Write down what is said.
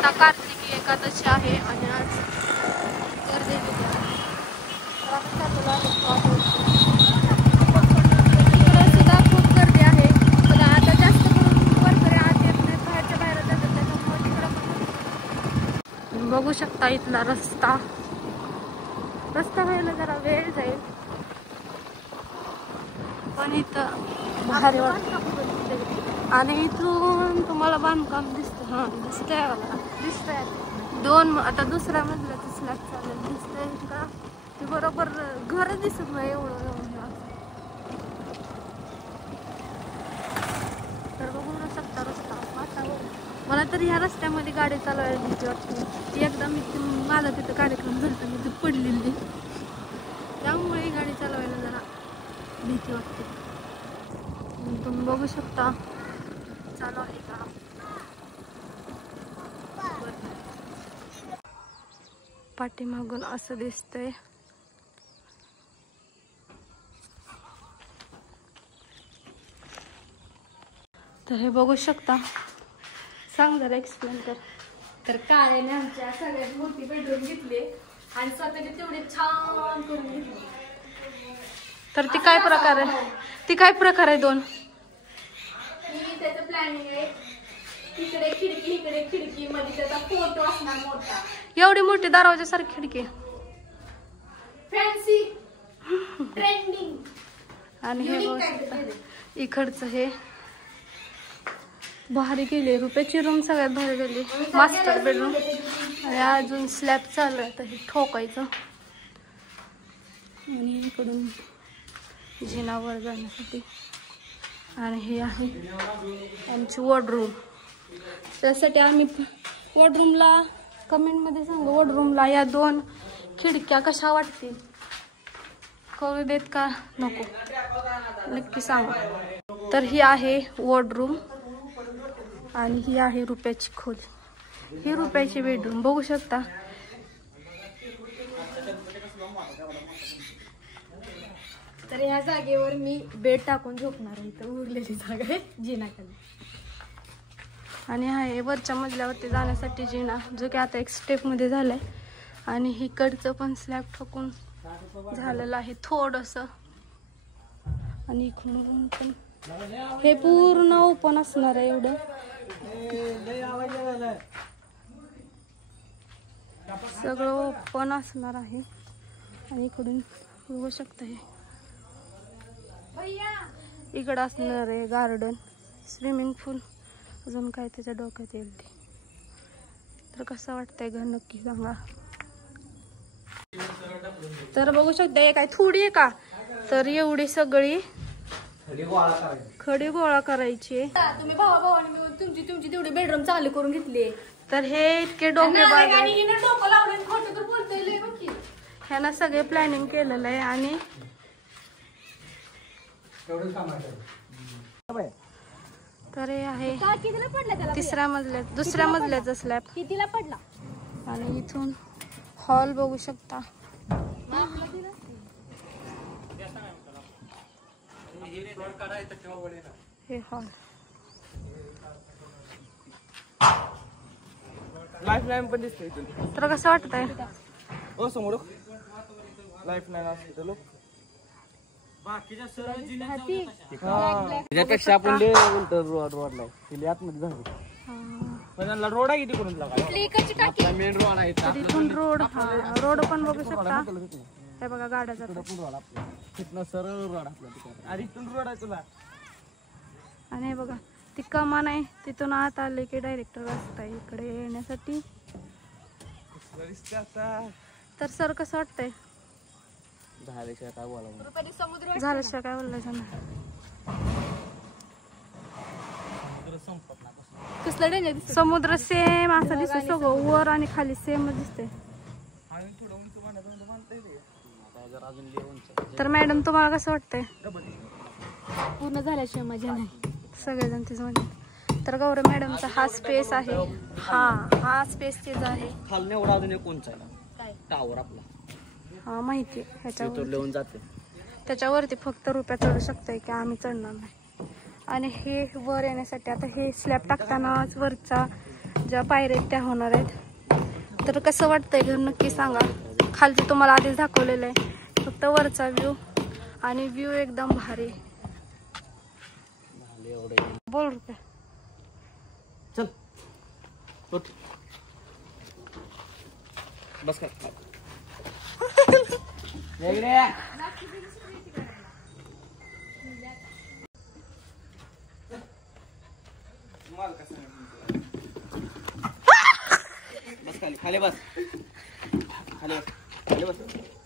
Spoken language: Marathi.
शकता कार्तिकी एकादशी आहे आणि आज गर्दी किती आहे. इकडे सुद्धा खूप गर्दी आहे. बघा आता जास्त करून वारकरी आत येत नाही, बाहेरच्या बाहेर जातात, त्याच्यामुळे तिकडं पण बघू शकता इथला रस्ता व्हायला जरा वेळ जाईल, पण इथं भारी वाटतं. आणि इथून तुम्हाला बांधकाम दिसतं. हा दिसतंय मला, दिसतंय दोन. आता दुसऱ्या मजल्याचं स्लॅब चालेल दिसतंय का ते बरोबर घर दिसत नाही एवढं. तर बघू शकता रस्ता वातावरण. मला तर ह्या रस्त्यामध्ये गाडी चालवायला भीती वाटते. एकदा मी माझा तिथं कार्यक्रम झाला मी तिथे पडलेली, त्यामुळे गाडी चालवायला जरा भीती वाटते. तुम्ही बघू शकता चालू आहे का. पाठीमागून असं दिसतंय. तर हे बघू शकता. सांग जरा एक्सप्लेन कर. तर काय आहे ना, आमच्या सगळ्यात मोठी बेडरूम घेतली आणि स्वतःची तेवढी छान करून घेतली. तर ती काय प्रकार आहे, ती काय प्रकार आहे दोन. त्याचं प्लॅनिंग आहे, तिकडे खिडकी इकडे खिडकी, मध्ये त्याचा फोटो असणार मोठा. एवढी मोठी दरवाजासारखी खिडकी, फॅन्सी ट्रेंडिंग. आणि हे बघू शकता इकडचं हे भारी केली. रुपयाची रूम सगळ्यात भारी झाली, मास्टर बेडरूम. आणि अजून स्लॅब चालू आहे तर हे ठोकायचं. आणि इकडून जिनावर जाण्यासाठी. आणि हे आहे आमची वॉर्डरूम. त्यासाठी आम्ही वॉर्डरूमला कमेंटमध्ये सांगा वॉर्डरूमला या दोन खिडक्या कशा वाटतील, करू देत का नको नक्की सांगा. तर ही आहे वॉर्डरूम आणि ही आहे रुपयाची खोली. ही रुपयाची बेडरूम बघू शकता. तर ह्या जागेवर मी बेड टाकून झोपणार आहे. तर उरलेली जागा आहे जिनाखाली. आणि आहे वरच्या मजल्यावरती जाण्यासाठी जिना, जो की आता एक स्टेप मध्ये झालाय. आणि इकडचं पण स्लॅब ठोकून झालेलं आहे थोडंसं. आणि इकडून पण हे पूर्ण ओपन असणार आहे एवढं. सगळं ओपन असणार आहे. आणि इकडून बघू शकता हे इकडं असणार आहे गार्डन, स्विमिंग पूल, अजून काय त्याच्या डोक्यात येईल ते. तर कसं वाटतंय घर नक्की सांगा. तर बघू शकता हे काय थोडी आहे का, तर एवढी सगळी खडी गोळा करायची. तुम्ही भावाभावाने मिळून तुमची तेवढी बेडरूम चालू करून घेतली. तर हे इतके डोके बाग डोकं लावलं खोटं तर बोलतोय बघ. ह्यानं सगळे प्लॅनिंग केलेलं आहे. आणि तर हे आहे तिसऱ्या मजल्यात दुसऱ्या मजल्याचा स्लॅब कितीला पडला. आणि इथून हॉल बघू शकता. हे हॉल लाईफलाईन पण दिसते इथून. तर कसं वाटतंय हो समोर लाईफलाईन असते लोक. त्याच्यापेक्षा आपण रोडला आतमध्ये झालो. पण रोड आहे किती करून मेन रोड आहे. इथून रोड रोड पण बघू शकता. हे बघा गाड्या जातात. तिथनं सरळ रोड आपला आणि इथून रोड आहे तुला. आणि हे बघा ती कमान आहे, तिथून आत आले की डायरेक्ट रस्ता आहे इकडे येण्यासाठी. तर सर कसं वाटतंय. झाल्याशिवाय काय बोलावं, झाल्याशिवाय काय बोलायचं ना. कसलं डेंजर दिसतं. समुद्र सेम असं दिसतं सगळं वर आणि खाली सेमच दिसतंय. तर मॅडम तुम्हाला कसं वाटतंय. पूर्ण झाल्याशिवाय मजा नाही. सगळेजण तेच म्हणतात. तर गौरव मॅडमचा हा स्पेस आहे. हा स्पेस तेच आहे. खालने एवढा अजून एक कोणचा आहे टावर आपला. हा माहिती ह्याच्यावर लिहून जाते. त्याच्यावरती फक्त रुपया चढू शकतोय की आम्ही चढणार नाही. आणि हे वर येण्यासाठी आता हे स्लॅब टाकतानाच वरचा ज्या पायऱ्या आहेत त्या होणार आहेत. तर कसं वाटतंय घर नक्की सांगा. खालचं तुम्हाला आधीच दाखवलेलं आहे, फक्त वरचा व्ह्यू आणि व्ह्यू एकदम भारी. बोल रुपये चल उठ. बस कर. बस खाली बस. खाली बस.